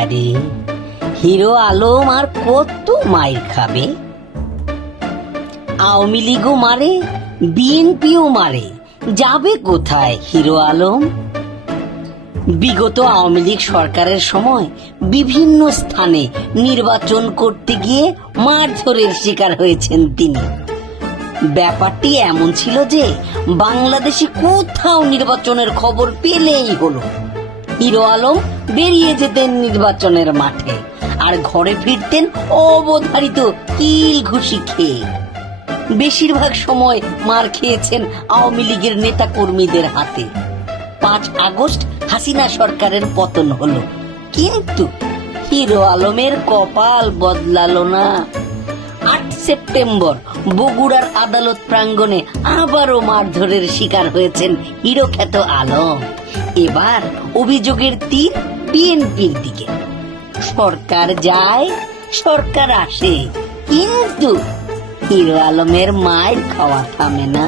আরে হিরো আলম আর কত মাইর খাবে? আওয়ামী লীগও মারে, বিএনপিও মারে, যাবে কোথায় হিরো আলম? বিগত আওয়ামী লীগ সরকারের সময় বিভিন্ন স্থানে নির্বাচন করতে গিয়ে মারধরের শিকার হয়েছেন তিনি। ব্যাপারটি এমন ছিল যে বাংলাদেশে কোথাও নির্বাচনের খবর পেলেই হলো হিরো আলম বেরিয়ে যেতেন নির্বাচনের মাঠে, আর ঘরে ফিরতেন অবধারিত কিল ঘুষি খেয়ে। বেশিরভাগ সময় মার খেয়েছেন আওয়ামী লীগের নেতা কর্মীদের হাতে। 5 আগস্ট হাসিনা সরকারের পতন হলো, কিন্তু হিরো আলমের কপাল বদলালো না। 8 সেপ্টেম্বর বগুড়ার আদালত প্রাঙ্গণে আবারও মারধরের শিকার হয়েছেন হিরো খ্যাত আলম। এবার অভিযোগের তীর বিএনপির দিকে। সরকার যায়, সরকার আসে, কিন্তু হিরো আলমের মায়ের খাওয়া থামে না।